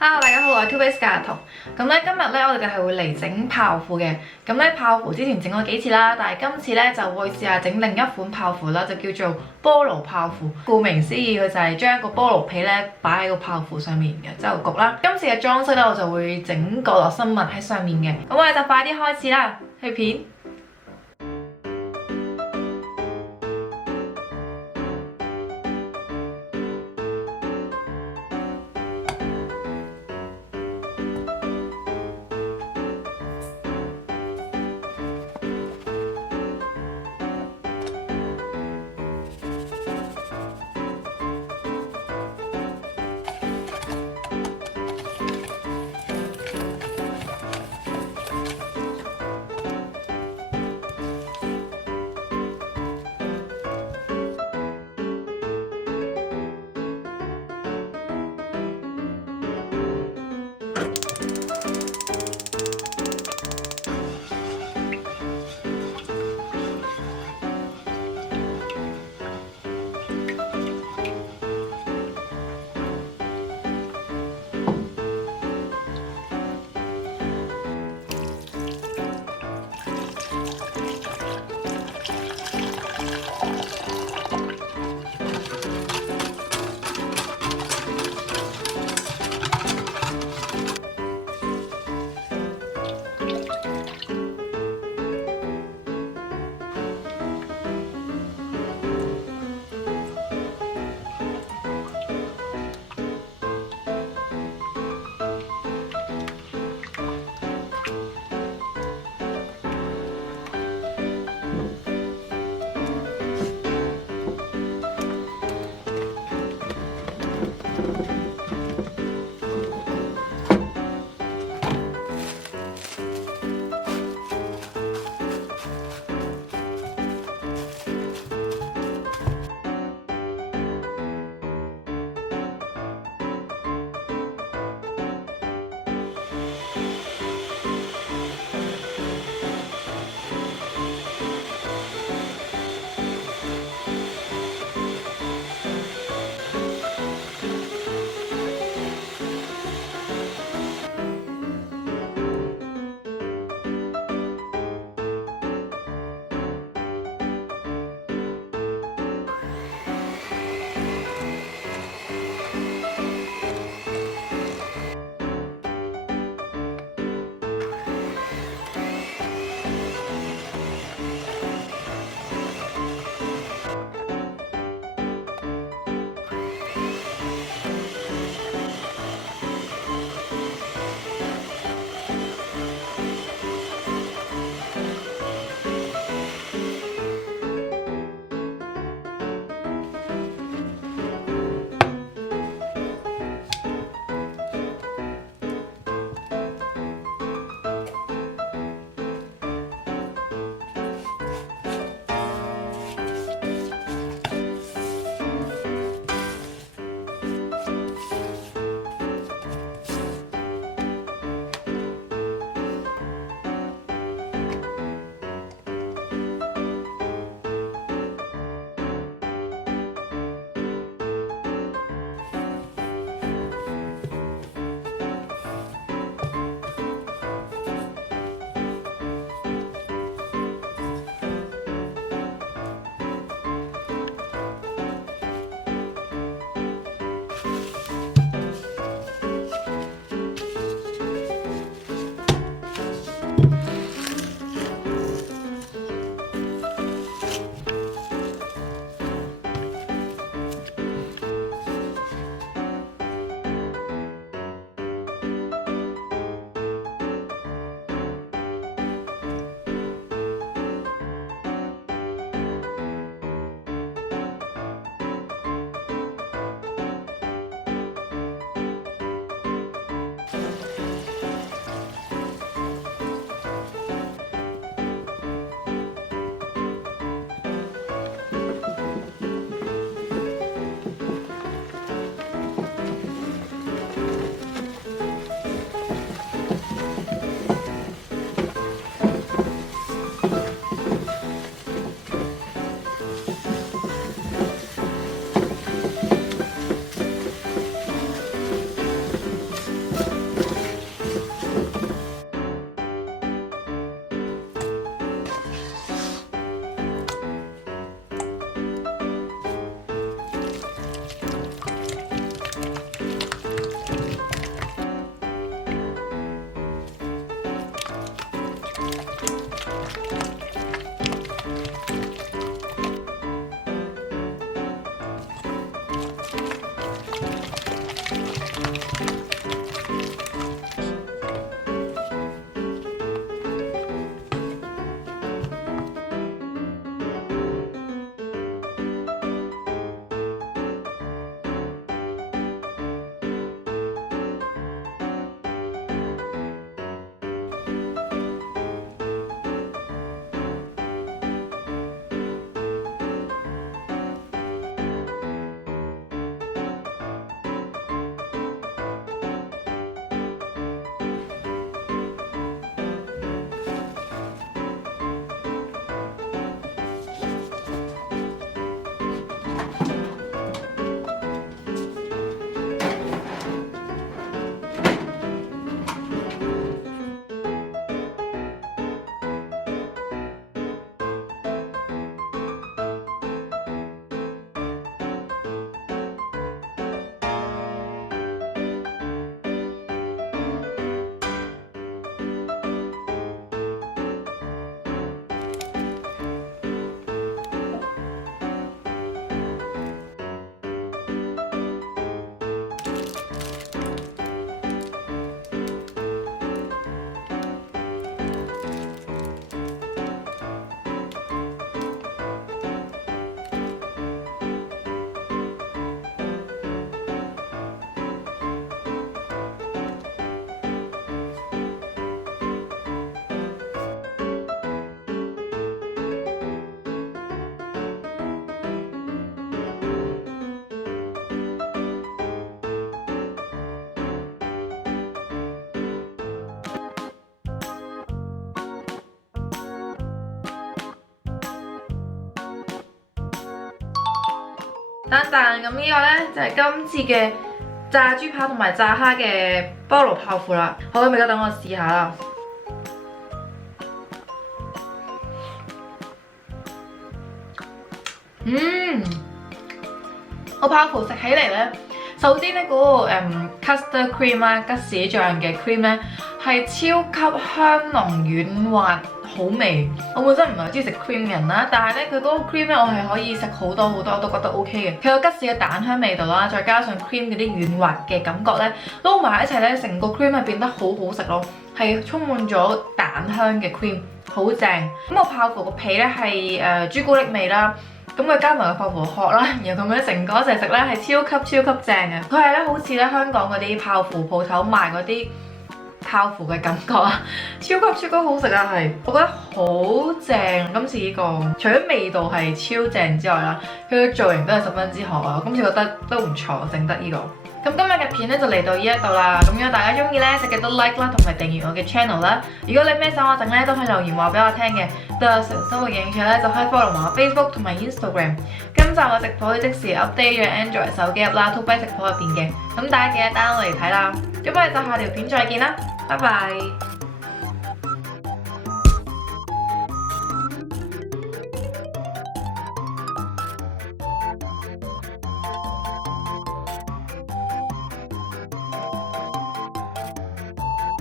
Hello， 大家好，我係 2base 教童。咁咧今日咧我哋就係會嚟整泡芙嘅。咁咧泡芙之前整過幾次啦，但係今次咧就會試下整另一款泡芙啦，就叫做菠蘿泡芙。顧名思義，佢就係將個菠蘿皮咧擺喺個泡芙上面嘅，之後焗啦。今次嘅裝飾咧我就會整角落生物喺上面嘅。咁我哋就快啲開始啦，去片。蛋咁呢個咧就係今次嘅炸豬扒同埋炸蝦嘅菠蘿泡芙啦。好，咁而家等我試下啦。個泡芙食起嚟咧，首先咧嗰個custard cream 啦，吉士醬嘅 cream 咧係超級香濃軟滑好味。我本身唔係中意食 cream 嘅人啦，但係咧佢嗰個 cream 咧我係可以食好多，我都覺得 OK 嘅。佢有吉士嘅蛋香味道啦，再加上 cream 嗰啲軟滑嘅感覺咧，撈埋一齊咧，成個 cream 係變得好好食咯，係充滿咗蛋香嘅 cream， 好正。咁個泡芙個皮咧係朱古力味啦。咁佢加埋個泡芙殼啦，然後咁樣成個一齊食咧係超級正嘅。佢係咧好似咧香港嗰啲泡芙鋪頭賣嗰啲泡芙嘅感覺啊，超級好食啊！係，我覺得好正。今次呢個除咗味道係超正之外啦，佢嘅造型都係十分之可愛。我今次覺得都唔錯，整得呢個。咁今日嘅片咧就嚟到呢一度啦。咁如果大家中意咧，記得 like 啦，同埋訂閱我嘅 channel 啦。如果你咩想我整咧，都可以留言話俾我聽嘅。對我日常生活有興趣咧，就可以 follow 埋我 Facebook 同埋 Instagram。今集我食譜會即時 update 咗 Android 手機 app 啦，潼潼食譜入邊嘅。咁大家記得 download 嚟睇啦。咁我哋就下條片再見啦，拜拜。